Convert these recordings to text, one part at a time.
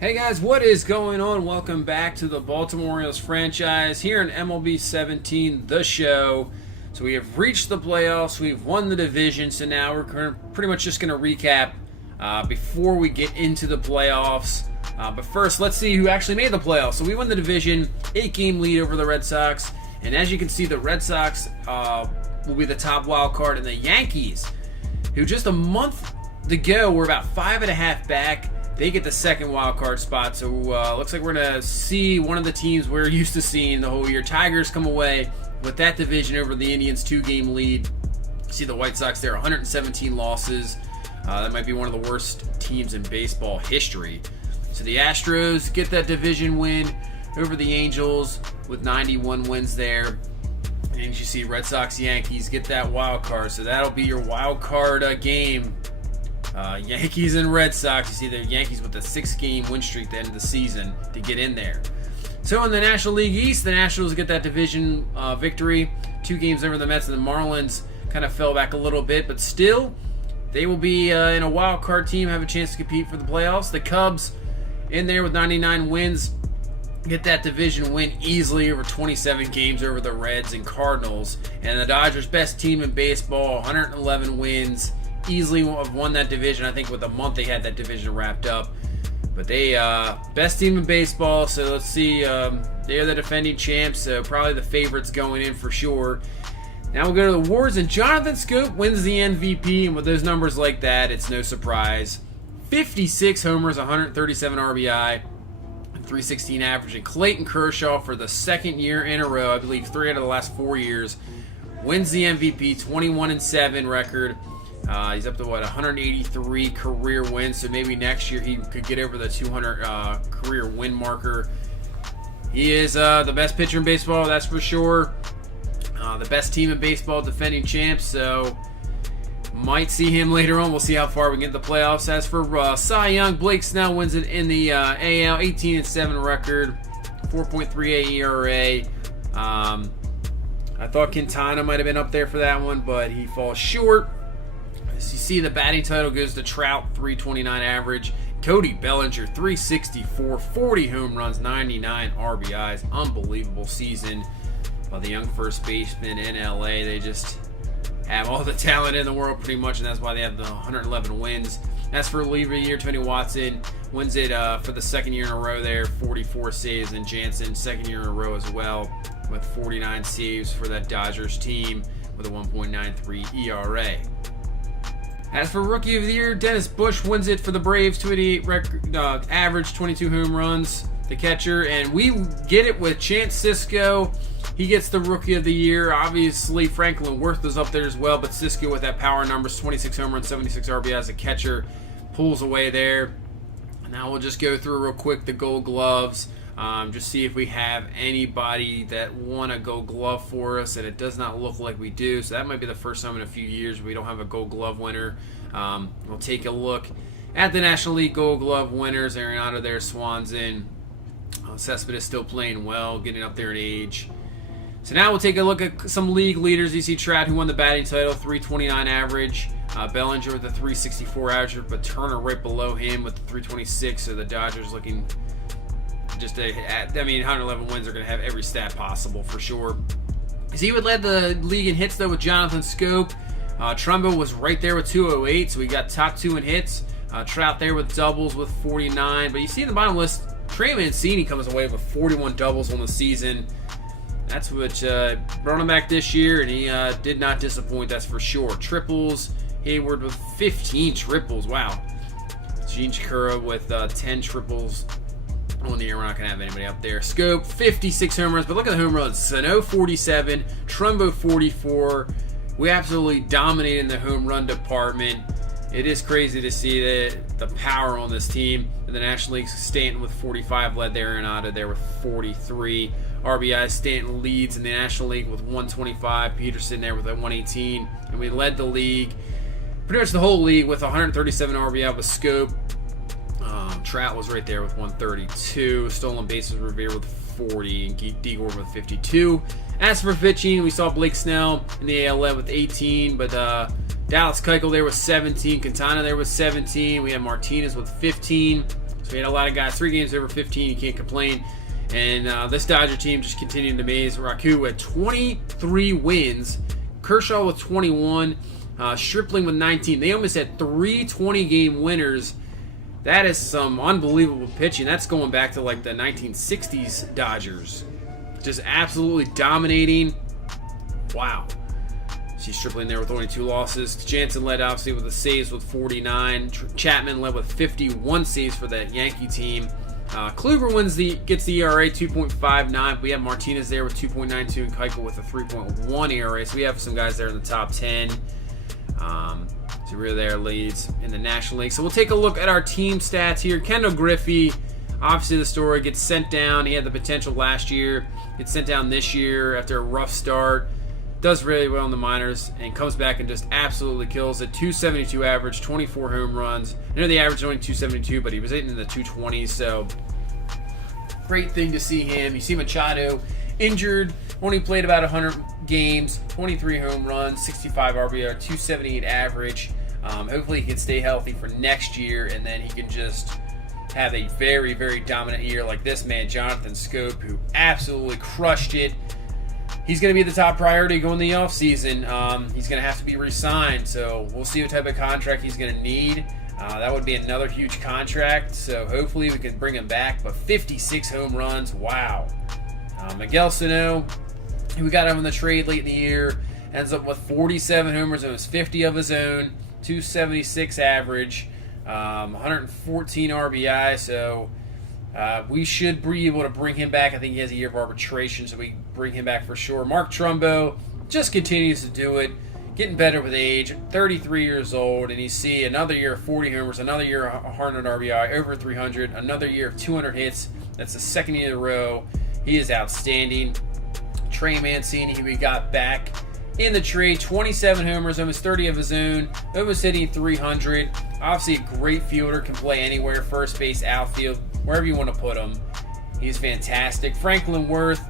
Hey guys, what is going on? Welcome back to the Baltimore Orioles franchise here in MLB 17, the show. So we have reached the playoffs, we've won the division, so now we're pretty much just going to recap before we get into the playoffs. But first, let's see who actually made the playoffs. So we won the division, 8-game lead over the Red Sox, and as you can see, the Red Sox will be the top wild card, and the Yankees, who just a month to go, were about 5.5 back. They get the second wild card spot, so looks like we're going to see one of the teams we're used to seeing the whole year. Tigers come away with that division over the Indians' 2-game lead. See the White Sox there, 117 losses. That might be one of the worst teams in baseball history. So the Astros get that division win over the Angels with 91 wins there. And you see Red Sox, Yankees get that wild card, so that'll be your wild card game. Yankees and Red Sox. You see the Yankees with a 6-game win streak at the end of the season to get in there. So in the National League East, the Nationals get that division victory. 2 games over the Mets, and the Marlins kind of fell back a little bit, but still, they will be in a wild card team, have a chance to compete for the playoffs. The Cubs in there with 99 wins, get that division win easily over 27 games over the Reds and Cardinals. And the Dodgers, best team in baseball, 111 wins. Easily have won that division. I think with a month they had that division wrapped up. But they best team in baseball, so let's see. They're the defending champs, so probably the favorites going in for sure. Now we'll go to the Warriors, and Jonathan Schoop wins the MVP, and with those numbers like that, it's no surprise. 56 homers, 137 RBI, 316 average. And Clayton Kershaw, for the second year in a row, I believe 3 out of the last 4 years, wins the MVP, 21-7 record. He's up to 183 career wins, so maybe next year he could get over the 200 career win marker. He is the best pitcher in baseball, that's for sure. The best team in baseball, defending champs, so might see him later on. We'll see how far we get in the playoffs. As for Cy Young, Blake Snell wins it in the AL, 18-7 record, 4.38 ERA. I thought Quintana might have been up there for that one, but he falls short. As you see, the batting title goes to Trout, 329 average. Cody Bellinger, 364, 40 home runs, 99 RBIs. Unbelievable season by the young first baseman in LA. They just have all the talent in the world pretty much, and that's why they have the 111 wins. As for reliever of the year, Tony Watson wins it for the second year in a row there, 44 saves. And Jansen, second year in a row as well, with 49 saves for that Dodgers team with a 1.93 ERA. As for Rookie of the Year, Dennis Bush wins it for the Braves, 288 record, average, 22 home runs, the catcher. And we get it with Chance Sisco. He gets the Rookie of the Year. Obviously, Franklin Wirth is up there as well, but Sisco with that power numbers, 26 home runs, 76 RBIs, the catcher pulls away there. Now we'll just go through real quick the Gold Gloves. Just see if we have anybody that won a Gold Glove for us, and it does not look like we do. So that might be the first time in a few years we don't have a Gold Glove winner. We'll take a look at the National League Gold Glove winners. Arenado there, Swanson. Cespedes still playing well, getting up there in age. So now we'll take a look at some league leaders. You see Trout, who won the batting title, 329 average. Bellinger with the 364 average, but Turner right below him with the 326. So the Dodgers looking just 111 wins are going to have every stat possible for sure. As he would lead the league in hits though with Jonathan Schoop. Trumbo was right there with 208, so we got top 2 in hits. Trout there with doubles with 49. But you see in the bottom list, Trey Mancini comes away with 41 doubles on the season. That's what brought him back this year, and he did not disappoint, that's for sure. Triples, Hayward with 15 triples, wow. Gene Chikura with 10 triples. On the year, we're not going to have anybody up there. Schoop, 56 home runs, but look at the home runs. Sano, 47, Trumbo, 44. We absolutely dominate in the home run department. It is crazy to see the power on this team. In the National League, Stanton with 45 led there, Arenado there with 43 RBIs. Stanton leads in the National League with 125. Peterson there with a 118. And we led the league, pretty much the whole league, with 137 RBI with Schoop. Trout was right there with 132. Stolen bases, Revere with 40. And Degor with 52. As for pitching, we saw Blake Snell in the AL with 18. But Dallas Keuchel there with 17. Quintana there with 17. We had Martinez with 15. So we had a lot of guys, 3 games over 15, you can't complain. And this Dodger team just continued to amaze. Raku with 23 wins, Kershaw with 21, Stripling with 19. They almost had 3 20-game winners. That is some unbelievable pitching. That's going back to like the 1960s Dodgers. Just absolutely dominating. Wow. See Stripling there with only 2 losses. Jansen led obviously with the saves with 49. Chapman led with 51 saves for that Yankee team. Kluber gets the ERA 2.59. We have Martinez there with 2.92 and Keuchel with a 3.1 ERA. So we have some guys there in the top 10. So we're there leads in the National League. So we'll take a look at our team stats here. Kendall Griffey, obviously the story, gets sent down. He had the potential last year. Gets sent down this year after a rough start. Does really well in the minors and comes back and just absolutely kills it. 272 average, 24 home runs. I know the average is only 272, but he was hitting in the 220s, so great thing to see him. You see Machado injured, only played about 100 games, 23 home runs, 65 RBI, 278 average. Hopefully he can stay healthy for next year, and then he can just have a very, very dominant year like this man, Jonathan Schoop, who absolutely crushed it. He's going to be the top priority going in the offseason. He's going to have to be re-signed, so we'll see what type of contract he's going to need. That would be another huge contract, so hopefully we can bring him back. But 56 home runs, wow. Miguel Sano, who got him in the trade late in the year, ends up with 47 homers, almost 50 of his own, 276 average, 114 RBI, so we should be able to bring him back. I think he has a year of arbitration, so we bring him back for sure. Mark Trumbo just continues to do it, getting better with age, 33 years old, and you see another year of 40 homers, another year of 100 RBI, over 300, another year of 200 hits. That's the second year in a row. He is outstanding. Trey Mancini, who we got back in the trade, 27 homers, almost 30 of his own, almost hitting 300. Obviously a great fielder, can play anywhere, first base, outfield, wherever you want to put him. He's fantastic. Franklin Wirth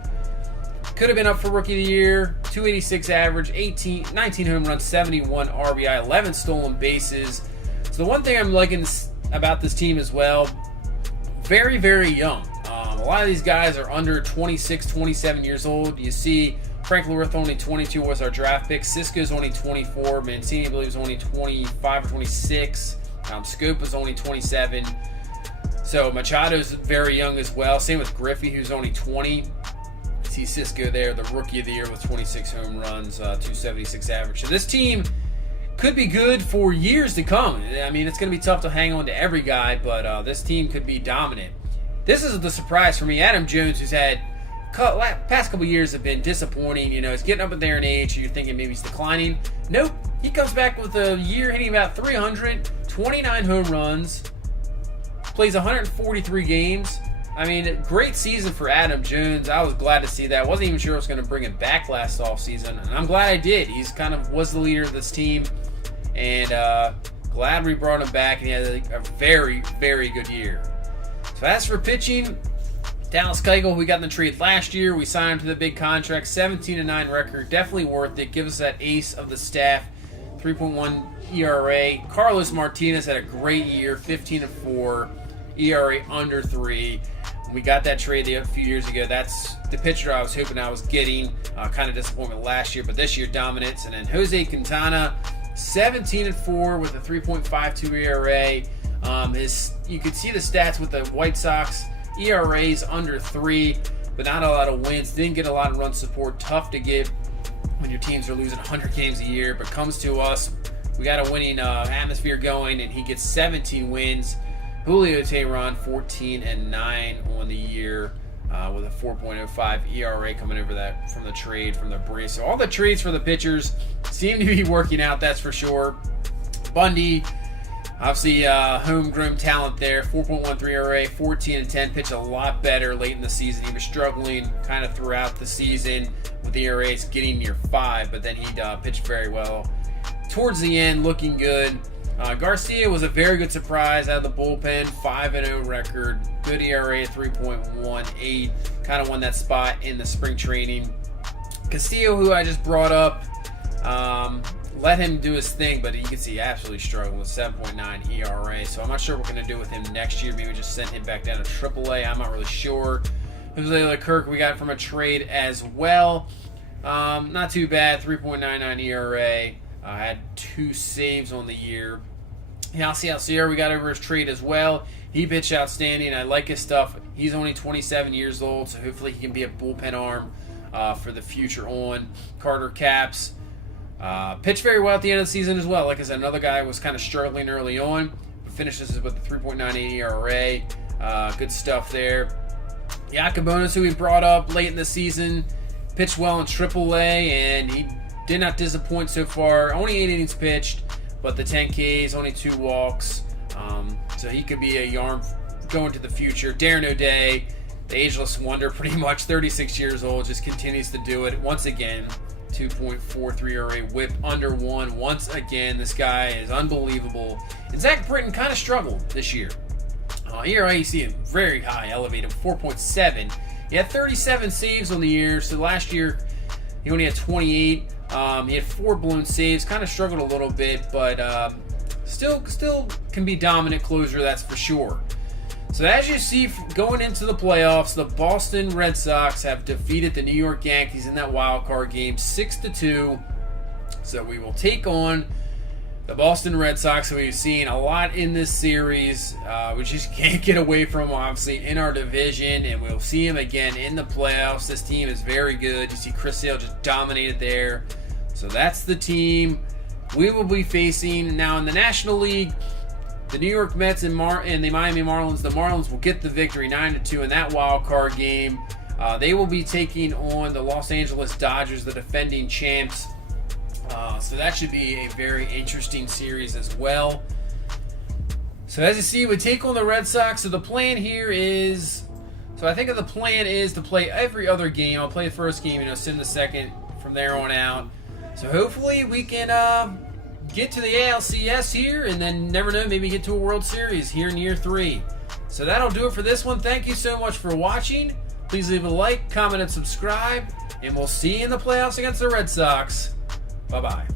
could have been up for Rookie of the Year. 286 average, 19 home runs, 71 RBI, 11 stolen bases. So the one thing I'm liking about this team as well, very, very young. A lot of these guys are under 26, 27 years old. You see Franklin Wirth only 22 was our draft pick. Cisco's only 24. Mancini, I believe, is only 25 or 26. Schoop was only 27. So Machado's very young as well. Same with Griffey, who's only 20. See Cisco there, the Rookie of the Year with 26 home runs, 276 average. So this team could be good for years to come. I mean, it's going to be tough to hang on to every guy, but this team could be dominant. This is the surprise for me. Adam Jones, who's had past couple years have been disappointing. You know, he's getting up there in age, so you're thinking maybe he's declining. Nope. He comes back with a year hitting about 300, 29 home runs, plays 143 games. I mean, great season for Adam Jones. I was glad to see that. Wasn't even sure I was going to bring him back last offseason, and I'm glad I did. He's kind of was the leader of this team, and glad we brought him back, and he had a very, very good year. So as for pitching, Dallas Keuchel, we got in the trade last year. We signed him to the big contract, 17-9 record, definitely worth it. Give us that ace of the staff, 3.1 ERA. Carlos Martinez had a great year, 15-4, ERA under 3. We got that trade a few years ago. That's the pitcher I was hoping I was getting. Kind of disappointment last year, but this year dominance. And then Jose Quintana, 17-4 with a 3.52 ERA. You could see the stats with the White Sox. ERA's under 3, but not a lot of wins. Didn't get a lot of run support. Tough to get when your teams are losing 100 games a year, but comes to us. We got a winning atmosphere going, and he gets 17 wins. Julio Teheran, 14-9 on the year with a 4.05 ERA coming over that from the trade from the Braves. So all the trades for the pitchers seem to be working out, that's for sure. Bundy, obviously, homegrown talent there, 4.13 ERA, 14-10, pitched a lot better late in the season. He was struggling kind of throughout the season with the ERAs getting near 5, but then he pitched very well. Towards the end, looking good. Garcia was a very good surprise out of the bullpen, 5-0 record, good ERA, 3.18, kind of won that spot in the spring training. Castillo, who I just brought up, let him do his thing, but you can see absolutely struggling with 7.9 ERA. So I'm not sure what we're going to do with him next year. Maybe just send him back down to AAA. I'm not really sure. Jose Leclerc we got from a trade as well. Not too bad, 3.99 ERA. Had 2 saves on the year. Yasiel Alcier we got over his trade as well. He pitched outstanding. I like his stuff. He's only 27 years old, so hopefully he can be a bullpen arm for the future on. Carter Capps pitched very well at the end of the season as well. Like I said, another guy was kind of struggling early on, but finishes with a 3.98 ERA. Good stuff there. Yacobonis, who we brought up late in the season, pitched well in AAA, and he did not disappoint so far. Only 8 innings pitched, but the 10 Ks, only 2 walks. So he could be a yarn going to the future. Darren O'Day, the ageless wonder, pretty much 36 years old, just continues to do it. Once again, 2.43 ERA, whip under 1. Once again, this guy is unbelievable. And Zach Britton kind of struggled this year. ERA, you see it very high, elevated, 4.7. He had 37 saves on the year, so last year he only had 28. He had 4 blown saves, kind of struggled a little bit, but still can be dominant closer, that's for sure. So as you see, going into the playoffs, the Boston Red Sox have defeated the New York Yankees in that wild card game 6-2. So we will take on the Boston Red Sox, who we've seen a lot in this series. We just can't get away from them, obviously, in our division, and we'll see them again in the playoffs. This team is very good. You see Chris Sale just dominated there. So that's the team we will be facing. Now in the National League, the New York Mets and the Miami Marlins. The Marlins will get the victory 9-2 in that wild card game. They will be taking on the Los Angeles Dodgers, the defending champs. So that should be a very interesting series as well. So as you see, we take on the Red Sox. So the plan here is, I think the plan is to play every other game. I'll play the first game, sit in the second from there on out. So hopefully we can get to the ALCS here, and then never know, maybe get to a World Series here in year 3. So that'll do it for this one. Thank you so much for watching. Please leave a like, comment, and subscribe, and we'll see you in the playoffs against the Red Sox. Bye-bye.